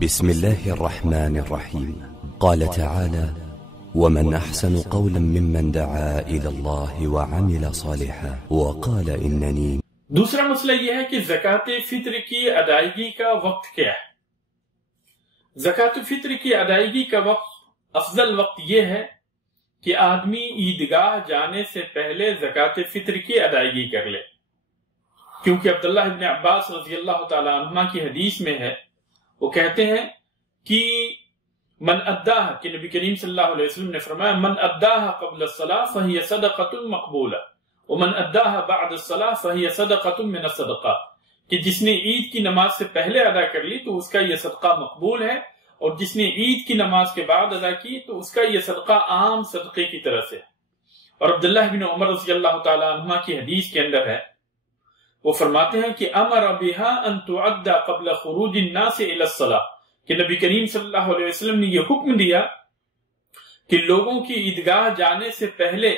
بسم الله الرحمن الرحيم. قال تعالى: ومن أحسن قولا ممن دعا إلى الله وعمل صالحا وقال إنني. دوسرا مسئلہ یہ ہے کہ زکوٰۃ فطر کی ادائیگی کا وقت کیا ہے؟ زکوٰۃ فطر کی ادائیگی کا وقت، افضل وقت یہ ہے کہ آدمی عیدگاہ جانے سے پہلے زکوٰۃ فطر کی ادائیگی کر لے، کیونکہ عبداللہ ابن عباس رضی اللہ تعالی عنہما کی حدیث میں ہے، وہ کہتے ہیں کہ من اداہ، کہ نبی کریم صلی اللہ علیہ وسلم نے فرمایا من اداہ قبل الصلاة فہی صدقۃ مقبولہ ومن اداہ بعد الصلاة فہی صدقۃ من الصدقات، کہ جس نے عید کی نماز سے پہلے ادا کر لی تو اس کا یہ صدقہ مقبول ہے، اور جس نے عید کی نماز کے بعد ادا کی تو اس کا یہ صدقہ عام صدقے کی طرح سے ہے۔ اور عبداللہ بن عمر رضی اللہ تعالی عنہما کی حدیث کے اندر ہے، وہ فرماتے ہیں کہ امر بها ان تعد قبل خروج الناس الى الصلاة، کہ نبی کریم صلی اللہ علیہ وسلم نے یہ حکم دیا کہ لوگوں کی عیدگاہ جانے سے پہلے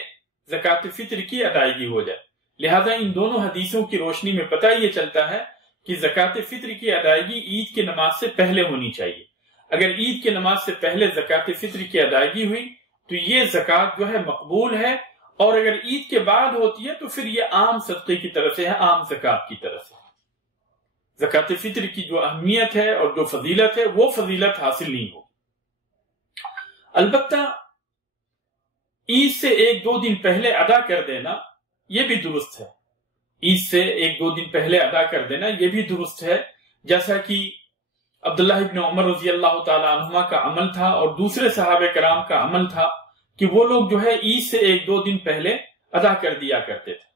زکوٰۃ فطر کی ادائیگی ہو جائے۔ لہذا ان دونوں حدیثوں کی روشنی میں پتہ یہ چلتا ہے کہ زکوٰۃ فطر کی ادائیگی عید کی نماز سے پہلے ہونی چاہیے۔ اگر عید کی نماز سے پہلے زکوٰۃ فطر کی ادائیگی ہوئی تو یہ زکوٰۃ جو ہے مقبول ہے، اور اگر عید کے بعد ہوتی ہے تو پھر یہ عام صدقے کی طرف سے ہے، عام زکوٰۃ کی طرف سے۔ زکوٰۃ فطر کی جو اہمیت ہے اور جو فضیلت ہے وہ فضیلت حاصل نہیں ہو۔ البتہ عید سے ایک دو دن پہلے ادا کر دینا یہ بھی درست ہے، عید سے ایک دو دن پہلے ادا کر دینا یہ بھی درست ہے، جیسا کہ عبداللہ ابن عمر رضی اللہ تعالی عنہما کا عمل تھا اور دوسرے صحابہ کرام کا عمل تھا کہ وہ لوگ جو ہے عید سے ایک دو دن پہلے ادا کر دیا کرتے تھے۔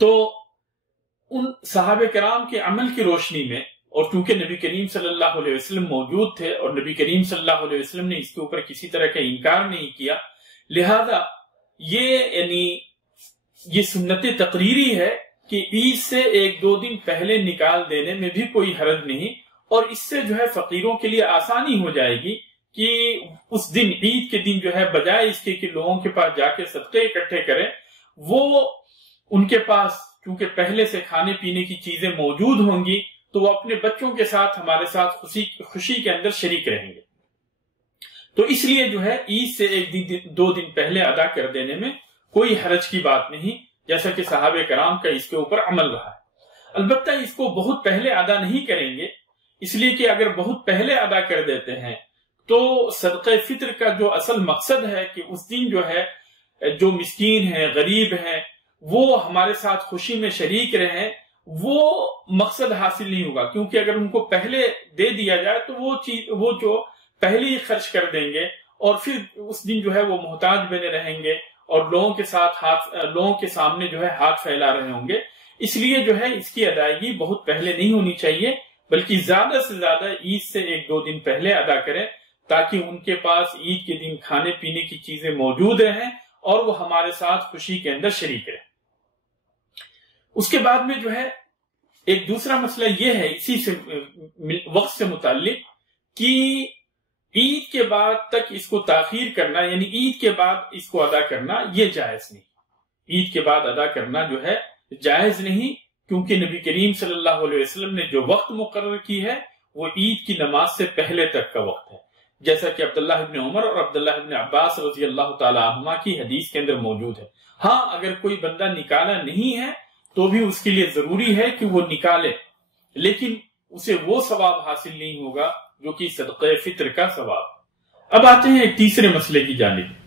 تو ان صحابہ کرام کے عمل کی روشنی میں، اور چونکہ نبی کریم صلی اللہ علیہ وسلم موجود تھے اور نبی کریم صلی اللہ علیہ وسلم نے اس کے اوپر کسی طرح کا انکار نہیں کیا، لہذا یہ سنت تقریری ہے کہ عید سے ایک دو دن پہلے نکال دینے میں بھی کوئی حرج نہیں، اور اس سے جو ہے فقیروں کے لیے آسانی ہو جائے گی کہ اس دن عید کے دن جو ہے بجائے اس کے کہ لوگوں کے پاس جا کے صدقے اکٹھے کریں، وہ ان کے پاس چونکہ پہلے سے کھانے پینے کی چیزیں موجود ہوں گی تو وہ اپنے بچوں کے ساتھ ہمارے ساتھ خوشی کے اندر شریک رہیں گے۔ تو اس لیے جو ہے عید سے ایک دو دن پہلے ادا کر دینے میں کوئی حرج کی بات نہیں، جیسا کہ صحابہ کرام کا اس کے اوپر عمل رہا ہے۔ البتہ اس کو بہت پہلے ادا نہیں کریں گے، اس لیے کہ اگر بہت پہلے ادا کر دیتے ہیں تو صدقہ فطر کا جو اصل مقصد ہے کہ اس دن جو ہے جو مسکین ہیں، غریب ہیں، وہ ہمارے ساتھ خوشی میں شریک رہیں، وہ مقصد حاصل نہیں ہوگا، کیونکہ اگر ان کو پہلے دے دیا جائے تو وہ جو پہلے ہی خرچ کر دیں گے اور پھر اس دن جو ہے وہ محتاج بنے رہیں گے اور لوگوں کے سامنے جو ہے ہاتھ پھیلا رہے ہوں گے۔ اس لیے جو ہے اس کی ادائیگی بہت پہلے نہیں ہونی چاہیے، بلکہ زیادہ سے زیادہ عید سے ایک دو دن پہلے ادا کریں، تاکہ ان کے پاس عید کے دن کھانے پینے کی چیزیں موجود رہیں اور وہ ہمارے ساتھ خوشی کے اندر شریک رہیں۔ اس کے بعد میں جو ہے ایک دوسرا مسئلہ یہ ہے اسی سے وقت سے متعلق کہ عید کے بعد تک اس کو تاخیر کرنا، یعنی عید کے بعد اس کو ادا کرنا یہ جائز نہیں، عید کے بعد ادا کرنا جو ہے جائز نہیں، کیونکہ نبی کریم صلی اللہ علیہ وسلم نے جو وقت مقرر کی ہے وہ عید کی نماز سے پہلے تک کا وقت ہے، جیسا کہ عبداللہ ابن عمر اور عبداللہ ابن عباس رضی اللہ تعالی عنہما کی حدیث کے اندر موجود ہے۔ ہاں اگر کوئی بندہ نکالا نہیں ہے تو بھی اس کے لیے ضروری ہے کہ وہ نکالے، لیکن اسے وہ ثواب حاصل نہیں ہوگا جو کہ صدقہ فطر کا ثواب۔ اب آتے ہیں ایک تیسرے مسئلے کی جانب۔